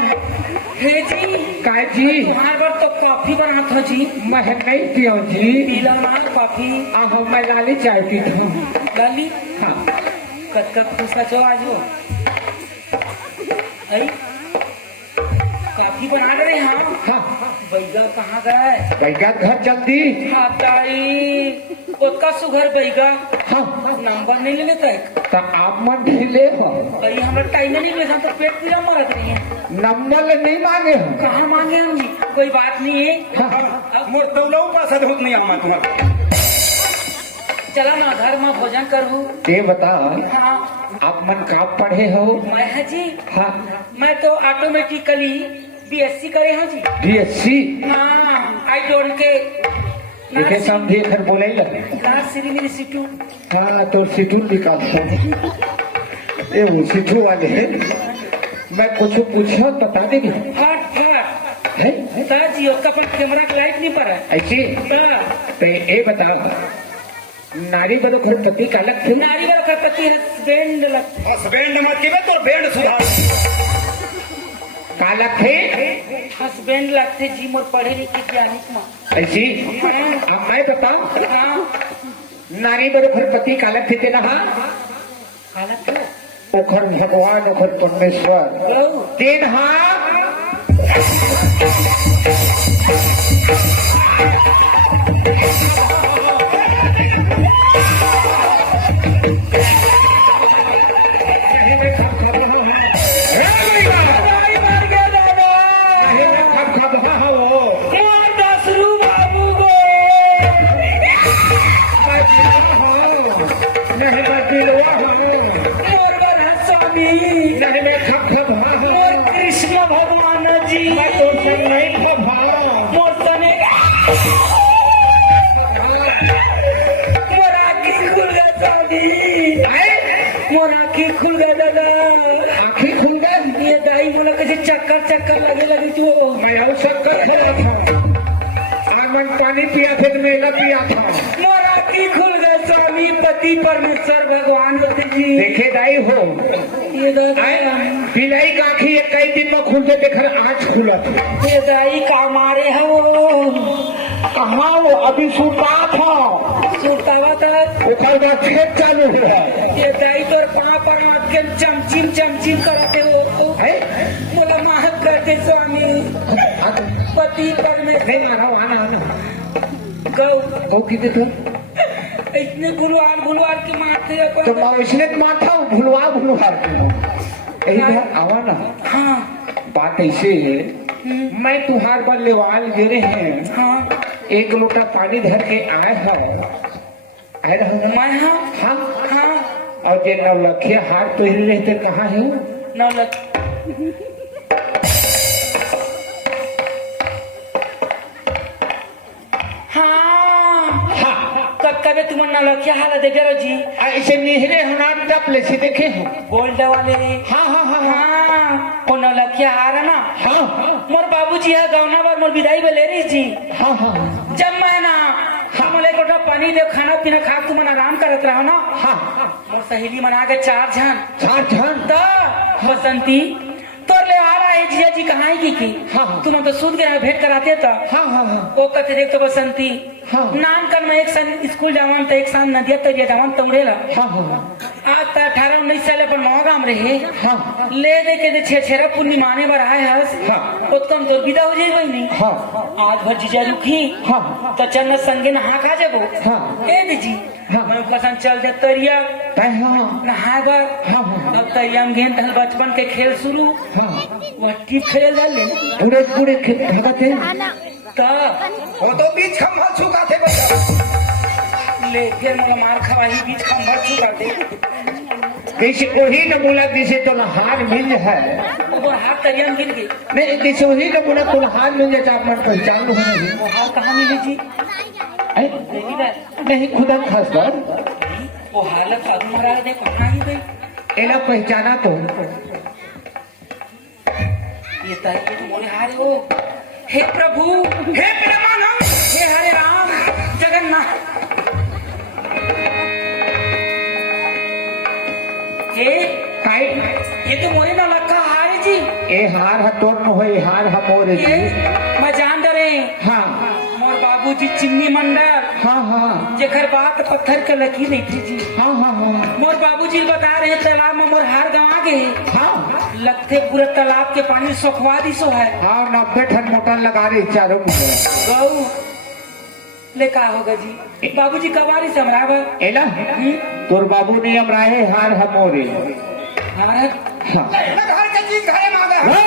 हे जी का जी तुम्हारे बार तो कॉफी बना था जी मैं नहीं पियो जी पीला ना कॉफी आहो मैं लाली चाय पी थी लाली हाँ कद कद खुशा जो आज हो आई कॉफी बना रहे हैं हाँ बैगा कहाँ गए बैठा घर जल्दी हाँ ताई उसका सुघर बैगा हाँ नंबर नहीं ले लेता है तो आप मन ढीले हो भाई हमारा टाइम नहीं मिला तो पेट पूरा मरत रही है नंबर नहीं मांगे हो कहाँ मांगे हम जी कोई बात नहीं है हाँ मोर दौलऊ पास अद्भुत नहीं आमा तुरा चला ना घर में भोजन करूँ ये बता हाँ आप मन का पढ़े हो मैं है जी हाँ मैं तो ऑटोमेटिकली बीएससी करे हूँ जी बीएससी हाँ आई डोंट के देखे समझे घर बोले श्री मेरी सीटू हाँ तो सिटू निकाल ये वो सिटू वाले हैं मैं कुछ पूछो बता देगी हट हट है ताजी उसका पर कैमरा का लाइट नहीं पड़ा है ऐसी हाँ, तो ये बता नारी बदो घरपति का अलग थे नारी वाला का कति हस्बैंड लगता हस्बैंड मत के तो बैंड सुधार का अलग थे हस्बैंड लगते जी मोर पढ़े लिखे ज्ञानिक माँ ऐसी हाँ, अब मैं बता हाँ, नारी बदो घरपति का अलग थे ना हालत है ओखर भगवान ओखर परमेश्वर लो तीन हाँ मोर दसरू बाबू गो मोर बरहत स्वामी मोर कृष्ण भगवान जी मोर सने मोर आँखी खुल गया स्वामी मोर आँखी खुल गया दादा ये दाई बोला कैसे चक्कर चक्कर लगे लगे जो पानी पिया थे तो मेला पिया था मोर आँखी खुल गया स्वामी पति परमेश्वर भगवान पति जी देखे दाई हो ये दादा बिलाई का आँखी एक कई दिन में खुलते देखर आज खुला था ये दाई का मारे है वो कहाँ वो अभी सुता था सुतावा था ओखर बाद खेत चालू हुआ ये दाई तोर पाँव पर आपके चमचिम चमचिम करते हो है मोला माफ करते स्वामी पति परमेश्वर नहीं मारा आना आना गौ वो कितने तो इतने गुलवार के मारते हैं तो मैं इसने माथा भुलवा इधर आवा ना हाँ बात ऐसे है मैं तुहार पर लेवाल गिरे हैं हाँ एक लोटा पानी धर के आए रहो मैं हाँ हाँ हाँ और जे नौलखिया हार तो ही रहते कहाँ है नौलख हाँ कभी तुम नौलखिया हाल देखे रहो जी ऐसे निहरे होना टप ले से देखे हो गोल्ड वाले हाँ हाँ हाँ हाँ हाँ वो नौलखिया हार है ना हाँ मोर बाबूजी है गौना बार मोर विदाई में ले रही जी हाँ हाँ जब मैं ना हम एक लोटा पानी दे खाना पीना खा तुम आराम करत रहो ना हाँ मोर सहेली मना के 4 जन हाँ जान तो बसंती तोर ले आ रहा है जिया जी कहाँ की हाँ। तुम तो सूद गया भेंट कराते तो हाँ हाँ हाँ वो कहते देख तो बसंती हाँ। नाम कर मैं एक साल स्कूल जावन तो एक साल नदिया तरिया जावन तुमरे ला हाँ हाँ आज तो 18-19 साल अपन नौ गाम रहे हाँ ले दे के दे छेरा पूर्णिमाने बर आए हस हाँ। उत्तम तो विदा हो जाई नहीं हाँ आज भर जीजा रुखी हाँ तो चल संगे नहा खा जाबो हाँ। ए दीजी हाँ। मैं कसन चल जा तरिया तय हाँ नहाए बर हाँ हाँ अब तरिया में गेंद तहल बचपन के खेल शुरू हाँ वट्टी खेल डाले पूरे पूरे भगत है तब वो तो बीच खम्भा चुका थे बच्चा ले फिर मेरा मार खवाही बीच खंभा चुका दे जैसे वही नमूना जैसे तो हार मिल है वो हाथ तरिया में गिर गई नहीं जैसे वही नमूना तो हार मिल जाए आप मन पहचान लो नहीं वो हाथ कहाँ मिली जी देखी ना नहीं खुदा खास बात वो हालत साधु महाराज ने कहाँ ही गई एला पहचाना तो ये तारीख मोरे हारे हो हे प्रभु, हे परमानंद, हे हरे राम जगन्नाथ, हे काय ये तो मोरे ना लखा हारे जी। ए हार हतोर न हो, ए हार हमोरे ये जी। मैं जान डरे हाँ मोर बाबूजी चिमनी मंडल हाँ हाँ जेकर बात पत्थर के लकीर नहीं थी जी। हाँ हाँ हाँ मोर बाबूजी बता रहे तालाब में मोर हार गंवा गए, हाँ लगते पूरे तालाब के पानी सुखवा दी सो है। हाँ 90 ठन मोटर लगा रहे चारों में। गौ ले का होगा जी, बाबूजी कबारी से बराबर एला तोर बाबू ने हमराहे हार हमोरे। हमारा हाँ मैं घर के चीज घरे मांगा है। हे!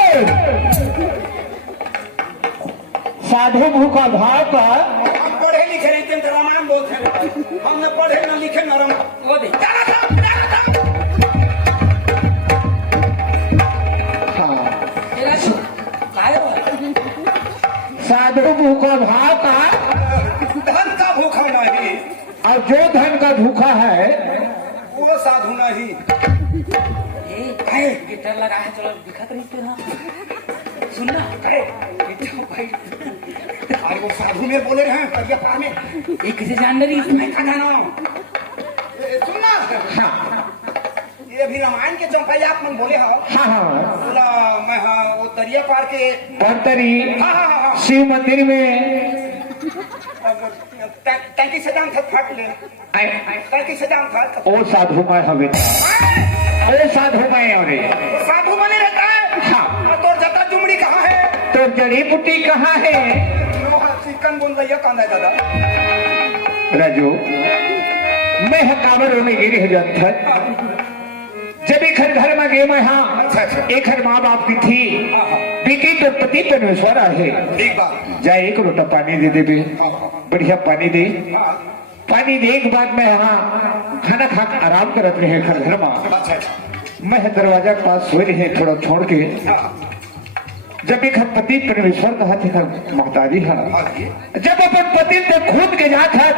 साधु भूखा भाव का हम पढ़े लिखे नहीं थे, रामायण बोलते हैं। हमने पढ़े न लिखे न रम। वो दे जाना था, जाना था। हाँ तेरा जो काय हो साधु भूखा भाव का धन का भूखा नहीं, और जो धन का भूखा है वो साधु नहीं। ए गिटार लगा है, चलो दिखत नहीं तेरा सुनना। अरे वो साधु में बोले रहे हैं करिया पार में। ये किसी जान रही इसमें सुनना, हाँ ये भी रामायण के चौपाई मन बोले हो। हाँ हाँ बोला मैं हाँ वो दरिया पार के। परतरी हाँ हाँ हाँ शिव मंदिर में टैंकी से दाम था फट ले। टैंकी से दाम था। ओ साधु मैं हवे ओ साधु मैं और साधु बने रहता है। हाँ तो जता जुमड़ी कहाँ है? तो जड़ी बूटी कहाँ है? चिकन बोल रही है कांदा दादा। राजू मैं हकावर में गिरी जाता जब एक घर में गए मैं हाँ एक माँ बाप की थी बेटी तो पति परमेश्वर है। ठीक बात। जा एक लोटा पानी दे दे बे, बढ़िया पानी दे। पानी दे के बाद मैं हाँ खाना खा आराम करत रहे घर में। मैं दरवाजा के पास सोए रहे थोड़ा छोड़ के, जब एक पति परमेश्वर कहा थे महतारी है जब अपन पति से खुद के जात है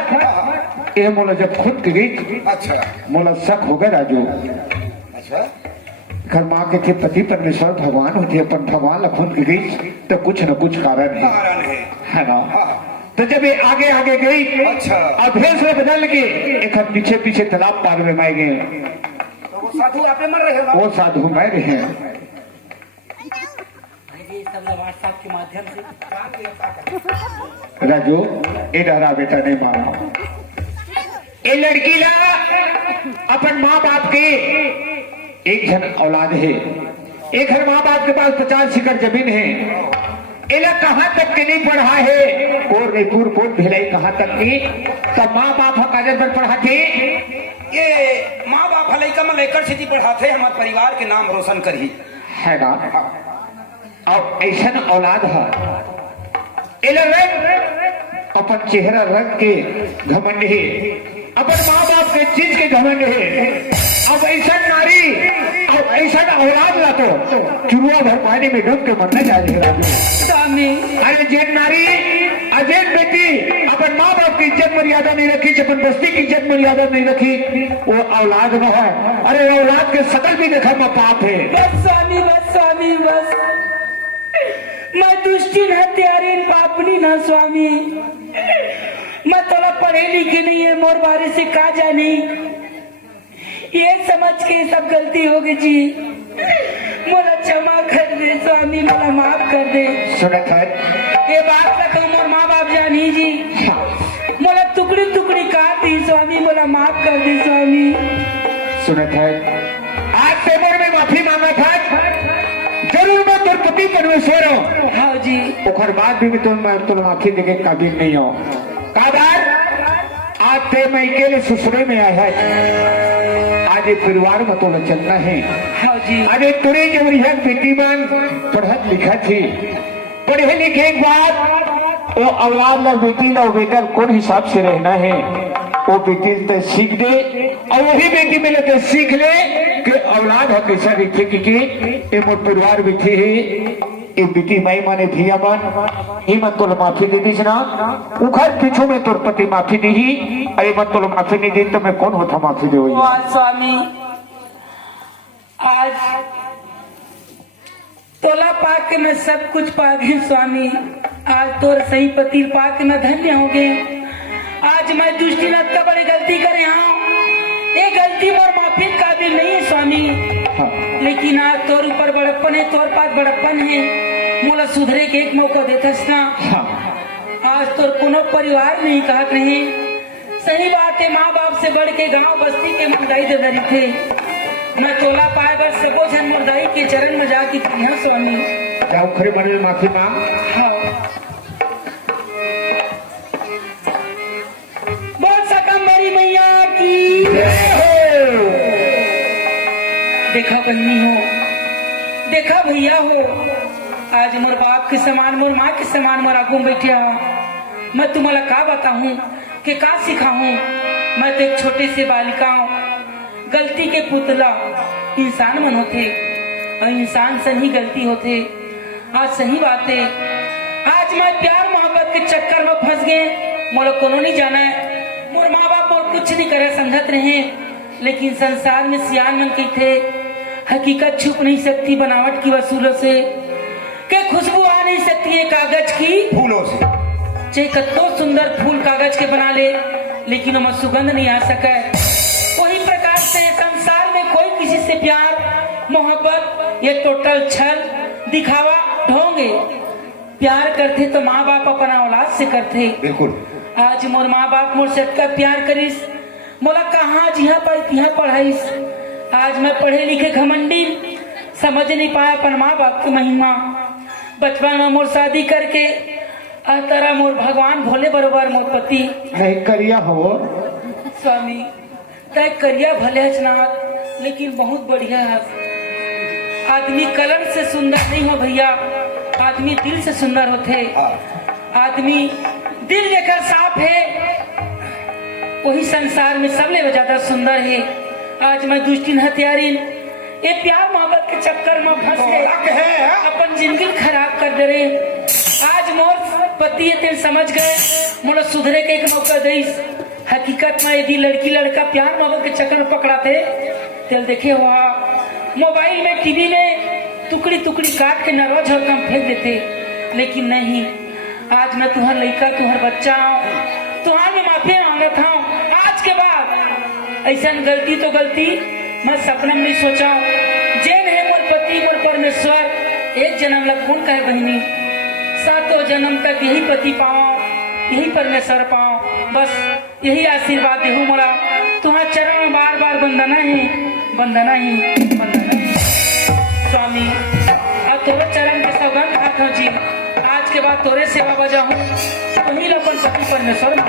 ये मोला जब खुद के गई अच्छा मोला शक हो गया राजू। अच्छा घर माँ के थे पति परमेश्वर भगवान होते अपन भगवान ला खुद के गई तो कुछ न कुछ कारण है ना। तो जब ये आगे आगे गई अच्छा। और भेष में बदल के एक पीछे पीछे तालाब पार में माए गए। तो वो साधु आपे मर रहे हो। वो साधु माए रहे ये सब व्हाट्सएप के माध्यम से राजू ये डरा बेटा नहीं मारा ये लड़की ला अपन माँ बाप के एक जन औलाद है। एक हर माँ बाप के पास 50 एकड़ जमीन है। इला कहाँ तक के नहीं पढ़ा है कोर रेपुर कोट भिलाई कहाँ तक की तब माँ बाप कागज पर पढ़ा थे। ये माँ बाप लड़का में लेकर से जी पढ़ाते हमारे परिवार के नाम रोशन करी है ना। और ऐसा औलाद है इला रंग अपन चेहरा रंग के घमंड है, अपन माँ बाप के चीज के घमंड है। अब ऐसा नारी अब ऐसा औलाद ला तो चुरुआ भर पानी में डूब के मरना चाहिए। स्वामी अरे जेठ नारी अजेठ बेटी अपन माँ बाप की इज्जत मर्यादा नहीं रखी, अपन बस्ती की इज्जत मर्यादा नहीं रखी, वो औलाद में है। अरे औलाद के सकल भी देखा में पाप है। बस स्वामी बस मैं दुष्टी हत्यारी पापनी ना स्वामी। मैं थोड़ा पढ़े लिखे नहीं है, मोर बारे से का जानी, ये समझ के सब गलती हो गई जी। मोला क्षमा कर दे स्वामी, मोला माफ कर दे। सुनत है ये बात का तो मोर माँ बाप जानी जी। मोला टुकड़ी टुकड़ी काट दी स्वामी, मोला माफ कर दे स्वामी। सुनत है आज पेपर में माफी मांगा था जरूर मैं तुर पति परमेश्वर हूँ। हाँ जी ओखर बाद भी तुम माफी देके काबिल नहीं हो। कादार आज ते मैं अकेले ससुरे में आया है। आज ये परिवार में तो चलना है। हाँ जी आज तुरे जब रिहन बेटी मान पढ़त लिखा थी, पढ़े लिखे के बाद वो औलाद ला बेटी ला बेटा कौन हिसाब से रहना है वो बेटी तो सीख दे, और वही बेटी में तो सीख ले कि औलाद हमेशा देखे कि ये मोट परिवार बैठी है ये बेटी माई माने धिया मन ही मत तो माफी दे दीस ना उखर पीछू में तोर पति माफी दी अरे मत तो माफी नहीं दी तो मैं कौन होता माफी दे। वाह स्वामी आज तोला पा के मैं सब कुछ पा गई स्वामी। आज तोर सही पति पा के मैं धन्य हो गए। आज मैं दुष्टिनत का बड़ी गलती कर रहा हूँ। ये गलती मोर माफी काबिल नहीं है स्वामी, लेकिन आज तोर ऊपर बड़प्पन है, तोर पास बड़प्पन है, मोला सुधरे के एक मौका देतस ना। आज तोर कोनो परिवार नहीं कहत रहे। सही बात है, माँ बाप से बढ़ के गांव बस्ती के महंगाई दे दरी थे। मैं तोला पाए बस सबो जन मुर्दाई के चरण में जाके कहा स्वामी जाओ खरे मन में माफी मांग। हाँ। बोल सकम मेरी मैया की देखा बन्नी हो, देखा भैया हो, आज मोर बाप के समान मोर माँ के समान मोर आगू में बैठे हो। मैं तुम्हारा का बताऊं कि का सिखाऊं। मैं तो एक छोटे से बालिका हूँ, गलती के पुतला। इंसान मन होते और इंसान से ही गलती होते। आज सही बात है, आज मैं प्यार मोहब्बत के चक्कर में फंस गए। मोला कोनो नहीं जाना है, मोर माँ बाप और कुछ नहीं करे समझत रहे, लेकिन संसार में सियान मन के थे। हकीकत छुप नहीं सकती बनावट की वसूलों से, के खुशबू आ नहीं सकती है कागज की फूलों से। चाहे कतो सुंदर फूल कागज के बना ले, लेकिन उनमें सुगंध नहीं आ सके। वही प्रकार से संसार में कोई किसी से प्यार मोहब्बत ये टोटल छल दिखावा ढोंगे। प्यार करते तो माँ बाप अपना औलाद से करते। बिल्कुल। आज मोर माँ बाप मोर से इतना प्यार करिस, मोला कहाँ जिहा पर तिहा पढ़ाइस। आज मैं पढ़े लिखे घमंडी समझ नहीं पाया अपन माँ बाप की महिमा। बचपन में मोर शादी करके तरह मोर भगवान भोले बरोबर मोर पति नहीं करिया हो स्वामी तय करिया भले हचनाथ, लेकिन बहुत बढ़िया है। आदमी कलर से सुंदर नहीं हो भैया, आदमी दिल से सुंदर होते। आदमी दिल लेकर साफ है, वही संसार में सबले ज्यादा सुंदर है। आज मैं दुष्टिन हथियारिन ये प्यार मोहब्बत के चक्कर में फंस गए, अपन जिंदगी खराब कर दे रहे। आज मोर पति तेल समझ गए, मोला सुधरे के एक मौका देस। हकीकत में यदि लड़की लड़का प्यार मोहब्बत के चक्कर में पकड़ाते तेल देखे हुआ मोबाइल में टीवी में टुकड़ी टुकड़ी काट के नरवा झोरकम फेंक देते, लेकिन नहीं। आज मैं तुम्हार लड़का तुम्हार बच्चा हूँ, तुम्हार में माफी मांगत हूँ। आज के बाद ऐसा गलती तो गलती मैं सपना में नहीं सोचा। जैन है मोर पति मोर परमेश्वर, एक जन्म लग कौन कहे बहनी, सातों जन्म तक यही पति पाओ यही परमेश्वर पाओ। बस यही आशीर्वाद दे मोरा तुम्हारे चरण में बार बार वंदना ही वंदना ही वंदना ही। स्वामी अब तोरे चरण के सौगंध हाथ जी, आज के बाद तोरे सेवा बजा हूँ, वही लोग पति परमेश्वर।